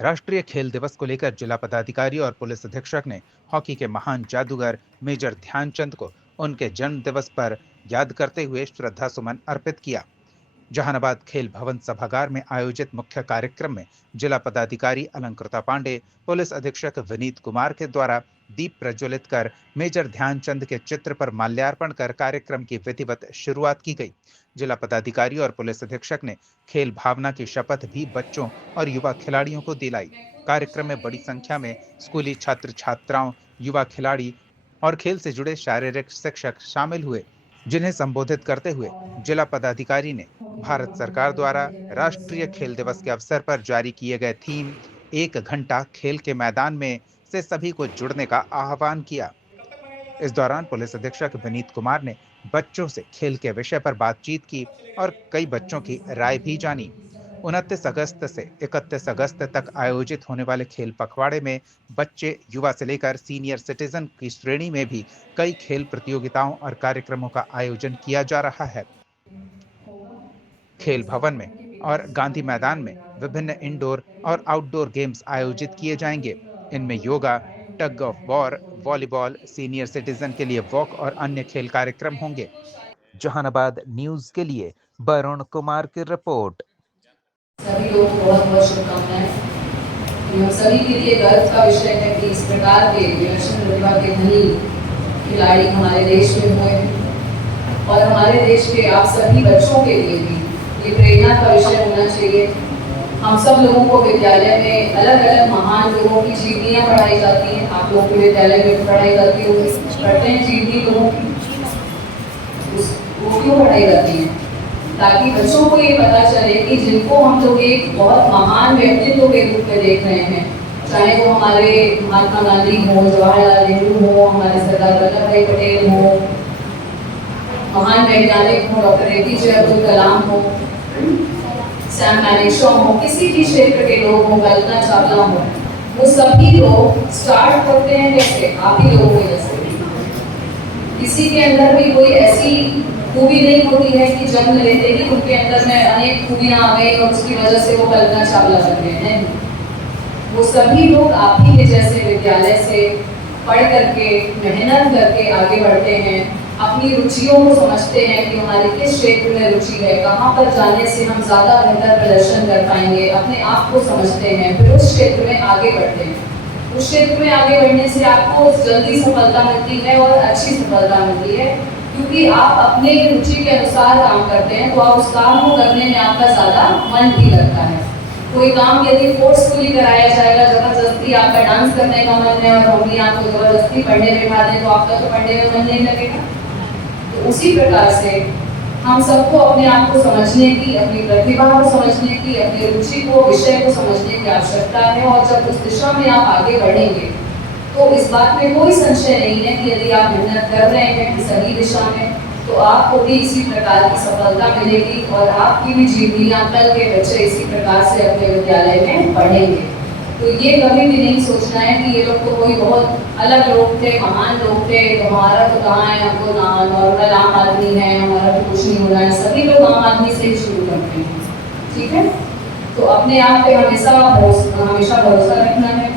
राष्ट्रीय खेल दिवस को लेकर जिला पदाधिकारी और पुलिस अधीक्षक ने हॉकी के महान जादूगर मेजर ध्यानचंद को उनके जन्म दिवस पर याद करते हुए श्रद्धा सुमन अर्पित किया। जहानाबाद खेल भवन सभागार में आयोजित मुख्य कार्यक्रम में जिला पदाधिकारी अलंकृता पांडे, पुलिस अधीक्षक विनीत कुमार के द्वारा दीप प्रज्वलित कर मेजर ध्यानचंद के चित्र पर माल्यार्पण कर कार्यक्रम की विधिवत शुरुआत की गई। जिला पदाधिकारी और पुलिस अधीक्षक ने खेल भावना की शपथ भी बच्चों और युवा खिलाड़ियों को दिलाई। कार्यक्रम में बड़ी संख्या में स्कूली छात्र छात्राओं, युवा खिलाड़ी और खेल से जुड़े शारीरिक शिक्षक शामिल हुए, जिन्हें संबोधित करते हुए जिला पदाधिकारी ने भारत सरकार द्वारा राष्ट्रीय खेल दिवस के अवसर पर जारी किए गए थीम एक घंटा खेल के मैदान में से सभी को जुड़ने का आह्वान किया। इस दौरान पुलिस अधीक्षक विनीत कुमार ने बच्चों से खेल के विषय पर बातचीत की और कई बच्चों की राय भी जानी। 29 अगस्त से 31 अगस्त तक आयोजित होने वाले खेल पखवाड़े में बच्चे, युवा से लेकर सीनियर सिटीजन की श्रेणी में भी कई खेल प्रतियोगिताओं और कार्यक्रमों का आयोजन किया जा रहा है। खेल भवन में और गांधी मैदान में विभिन्न इंडोर और आउटडोर गेम्स आयोजित किए जाएंगे। इनमें yoga, tug of war, volleyball, senior citizen के लिए वॉक और अन्य खेल कार्यक्रम होंगे। जहानाबाद न्यूज के लिए वरुण कुमार की रिपोर्ट। सभी लोगों को बहुत बहुत शुभकामनाएं। हम सभी के लिए गर्व का विषय है कि इस प्रकार के विलक्षण प्रतिभा के धनी खिलाड़ी हमारे देश में हुए और हमारे देश के आप सभी बच्चों के लिए भी ये प्रेरणा का विषय होना चाहिए। हम सब लोगों को विद्यालय में अलग अलग महान लोगों की जीवनियाँ पढ़ाई जाती हैं। आप लोग के विद्यालय में पढ़ाई जाती होगी, पढ़ते हैं जीवनी लोगों की, वो क्यों पढ़ाई जाती है? ताकि बच्चों को ये पता चले कि जिनको हम लोग एक बहुत महान व्यक्तित्व के रूप में देख रहे हैं, चाहे वो हमारे महात्मा गांधी हो, जवाहरलाल नेहरू हो, हमारे सरदार वल्लभ भाई पटेल हो, महान वैज्ञानिक हो, डॉक्टर एपीजे अब्दुल कलाम हो, सैम मैनेक्शॉ हो, किसी भी क्षेत्र के लोग हो, कल्पना चावला हो, वो सभी लोग स्टार्ट करते हैं कैसे? आप ही लोगों के जैसे। किसी के अंदर भी कोई ऐसी खूबी नहीं होती है कि जन्म लेते ही उनके अंदर में अनेक खूबियां आ गई और उसकी वजह से वो कल्पना चावला बन गए हैं। वो सभी लोग आप ही के जैसे विद्यालय से पढ़ करके, मेहनत करके आगे बढ़ते हैं, अपनी रुचियों को समझते हैं कि हमारी किस क्षेत्र में रुचि है, कहाँ पर जाने से हम ज़्यादा बेहतर प्रदर्शन कर पाएंगे, अपने आप को समझते हैं, फिर उस क्षेत्र में आगे बढ़ते हैं। उस क्षेत्र में आगे बढ़ने से आपको जल्दी सफलता मिलती है और अच्छी सफलता मिलती है, क्योंकि आप अपने रुचि के अनुसार काम करते हैं, तो आप उस काम को करने में आपका ज़्यादा मन भी लगता है। कोई काम यदि फोर्सफुली कराया जाएगा, जबरदस्ती आपका डांस करने का मन है और हम भी आपको जबरदस्ती पढ़ने में बिठा दें, तो आपका तो पढ़ने में मन नहीं लगेगा। तो उसी प्रकार से हम सबको अपने आप को समझने की, अपनी प्रतिभा को समझने की, अपनी रुचि को, विषय को समझने की आवश्यकता है। और जब उस दिशा में आप आगे बढ़ेंगे तो इस बात में कोई संशय नहीं है कि यदि आप मेहनत कर रहे हैं सही दिशा में, तो आपको भी इसी प्रकार की सफलता मिलेगी और आपकी भी जीवनियाँ, कल के बच्चे इसी प्रकार से अपने विद्यालय में पढ़ेंगे। तो ये कभी भी नहीं सोचना है कि ये लोग तो कोई बहुत अलग लोग थे, महान लोग थे, तो हमारा तो कहाँ है, हमको नॉर्मल आम आदमी है, हमारा तो कुछ नहीं हो रहा है। सभी लोग आम आदमी से ही शुरू करते हैं, ठीक है? तो अपने आप पे हमेशा भरोसा रखना है,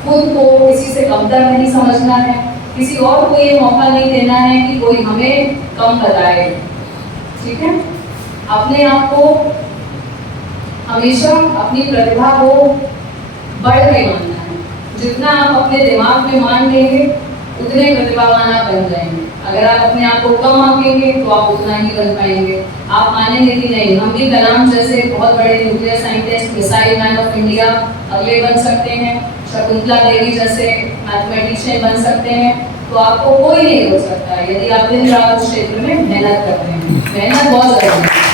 खुद को किसी से कमतर नहीं समझना है, किसी और को ये मौका नहीं देना है कि कोई हमें कम बताए, ठीक है? अपने आप को हमेशा अपनी प्रतिभा को बढ़ के मानना है। जितना आप अपने दिमाग में मान लेंगे उतने प्रतिभावान आप बन जाएंगे। अगर आप अपने आप को कम आंकेंगे तो आप उतना ही बन पाएंगे। आप मानेंगे कि नहीं, हम भी कलाम जैसे बहुत बड़े nuclear scientist, missile man of India अगले बन सकते हैं, शकुंतला देवी जैसे मैथमेटिशियन बन सकते हैं, तो आपको कोई नहीं रोक सकता है यदि आप दिन रात उस क्षेत्र में मेहनत करते हैं। मेहनत बहुत जरूरी है।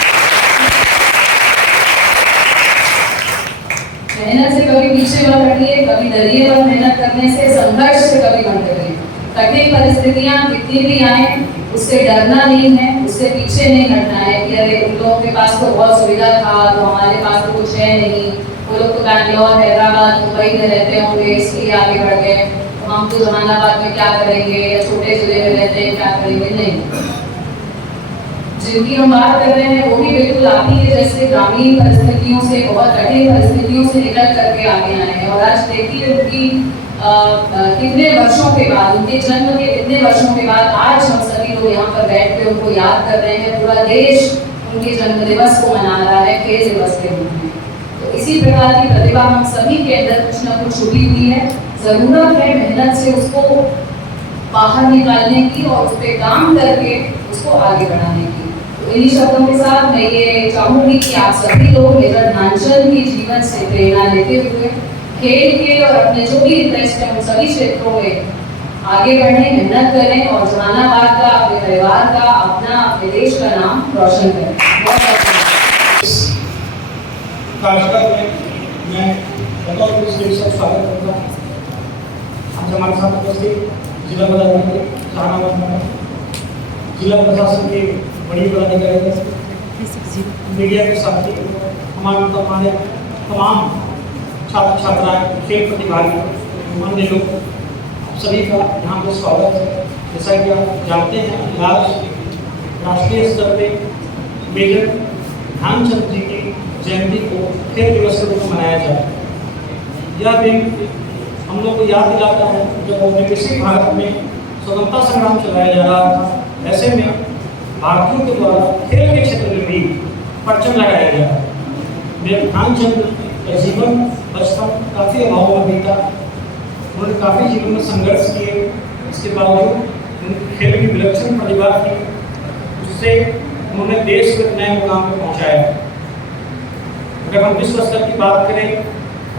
मेहनत से कभी पीछे मत हटिए, कभी डरिए मत। मेहनत करने से, संघर्ष से कभी मत डरिए। कठिन परिस्थितियां कितनी भी आए उससे डरना नहीं है, उससे पीछे नहीं हटना है कि अरे उन लोगों के पास तो बहुत सुविधा था तो हमारे पास तो कुछ है नहीं, वो लोग तो बैंगलोर, हैदराबाद, मुंबई में रहते होंगे इसलिए आगे बढ़ गए, तो हम तो जहानाबाद में क्या करेंगे या छोटे जिले में रहते हैं क्या करेंगे। नहीं, जिनकी हम बात कर रहे हैं वो भी बिल्कुल आप ही के जैसे ग्रामीण परिस्थितियों से, बहुत कठिन परिस्थितियों से निकल करके आगे आए हैं। और आज देखिए उनकी कितने वर्षों के बाद, उनके जन्म के कितने वर्षों के बाद आज हम सभी लोग यहाँ पर बैठ के उनको याद कर रहे हैं। पूरा देश उनके जन्म दिवस को मना रहा है खेल दिवस के रूप में। तो इसी प्रकार की प्रतिभा हम सभी के अंदर कुछ ना कुछ छुपी हुई है। जरूरत है मेहनत से उसको बाहर निकालने की और उस पर काम करके उसको आगे बढ़ाने की। तो इन्हीं शब्दों के साथ मैं ये चाहूंगी कि आप सभी लोग मेजर ध्यानचंद के जीवन से प्रेरणा लेते हुए खेल के और अपने जो भी इंटरेस्ट है उन सभी क्षेत्रों में आगे बढ़ें, मेहनत करें और जहानाबाद का, अपने परिवार का, अपना, अपने देश का नाम रोशन करें। कार्यक्रम में मैं बतौर स्वागत करता हूँ। आज हमारे साथ उपस्थित जिला पदाधिकारी जहानाबाद, जिला प्रशासन के बड़ी पदाधिकारी, मीडिया के साथी, हमारे तमाम छात्र छात्राएं, खेल प्रतिभागी, अन्य लोग, सभी का यहाँ पर स्वागत है। जैसा कि आप जानते हैं आज राष्ट्रीय स्तर पे मेजर ध्यानचंद जी की जयंती को खेल दिवस के रूप में मनाया जाए। यह दिन हम लोग को याद दिलाता है जब विकसित भारत में स्वतंत्रता संग्राम चलाया जा रहा था, ऐसे में भारतीयों के द्वारा खेल के क्षेत्र में भी परचम लगाया गया। मेजर ध्यानचंद का जीवन बचपन काफ़ी अभाव में बीता। उन्होंने काफ़ी जीवन में संघर्ष किए, इसके बावजूद उनकी खेल की विलक्षण प्रतिभा थी, उससे उन्होंने देश को नए मुकाम पर पहुंचाया। अगर हम विश्व स्तर की बात करें,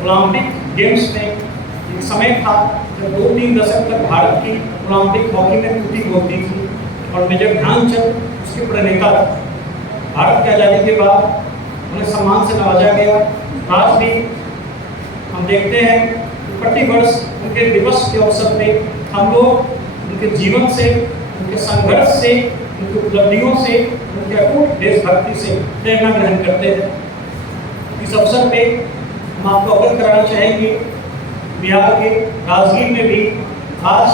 ओलंपिक गेम्स में एक समय था जब 2-3 दशक तक भारत की ओलंपिक हॉकी में टूटी होती थी और मेजर ध्यानचंद उसके प्रणेता थे। भारत की आज़ादी के बाद उन्हें सम्मान से नवाजा गया। आज भी हम देखते हैं कि प्रतिवर्ष उनके दिवस के अवसर पे हम लोग उनके जीवन से, उनके संघर्ष से, उनकी उपलब्धियों से, उनके अटूट देशभक्ति से प्रेरणा ग्रहण करते हैं। इस अवसर पे हम आपको अवगत कराना चाहेंगे, बिहार के राजगीर में भी आज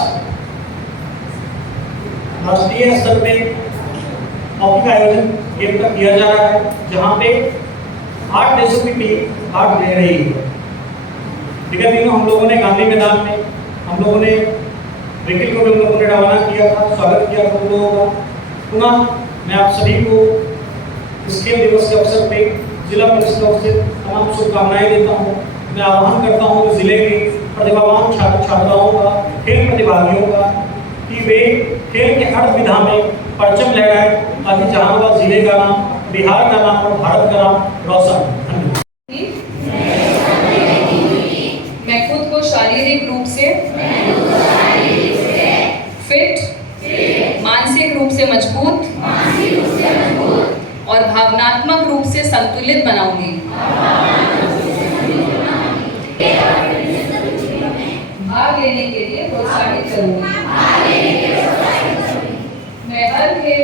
राष्ट्रीय स्तर पे हॉकी का आयोजन गेम का किया जा रहा है, जहाँ पे 8 देशों की टीम भाग ले रही है। विगत दिनों हम लोगों ने गांधी मैदान में हम लोगों ने विकेट को भी लोगों ने रवाना किया था, स्वागत किया था लोगों का। पुनः मैं आप सभी को इस खेल दिवस के अवसर पे जिला पुलिस की ओर से तमाम शुभकामनाएं देता हूँ। मैं आह्वान करता हूँ कि जिले के प्रतिभावान छात्र छात्राओं का, खेल प्रतिभागियों का, कि वे खेल के हर विधा में परचम लगाएं, ताकि जहानाबाद जिले का नाम, बिहार का नाम और भारत का नाम रोशन। मैं खुद को शारीरिक रूप से फिट, मानसिक रूप से मजबूत और भावनात्मक रूप से संतुलित बनाऊंगी। भाग लेने के लिए प्रोत्साहित करूंगी। मैं हर खेल